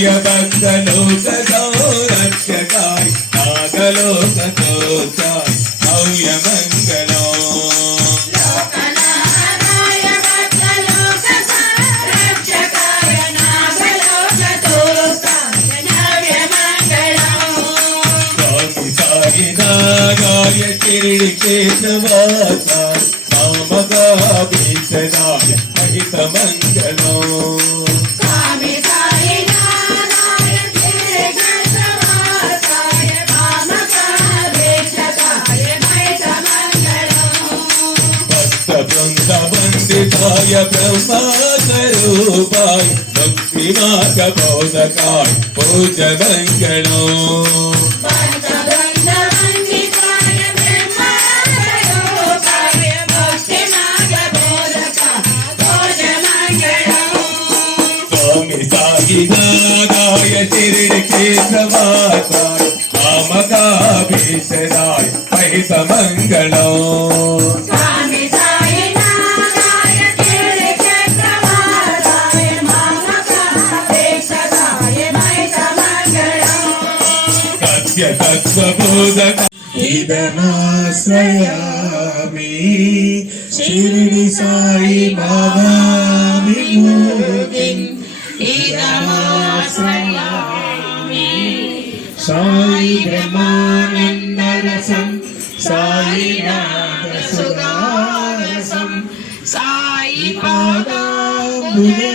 नागलोकनाथाय भक्तलोकसौरक्षकाय नागलोकतोषाय भव्यमङ्गलो लोकनाथाय भक्तलोकसौरक्षकाय नागलोकतोषाय नव्यमङ्गलो Swami साईनाथाय शिरडिकेशवासाय मामकाभीषणाय महितमङ्गलो Swami साईनाथाय शिरडिकेशवासाय मामकाभीषणाय महितमङ्गलो भक्तवृन्दवन्दिताय ब्रह्मस्वरूपाय भक्तिमार्गबोधकाय पूजमङ्गलो Swami साईनाथाय शिरडिकेशवासाय मामकाभीषणाय महितमङ्गलो Swami साईनाथाय शिरडिकेशवासाय मामकाभीषणाय महितमङ्गलो सत्यतत्त्वबोधक इदमाश्रयामि Shirdi Sai Baba विमुक्तिम् इदमाश्रयामि Sai ब्रह्मानन्दरसं Sai नाथसुधारसं Sai पादाम्बुजे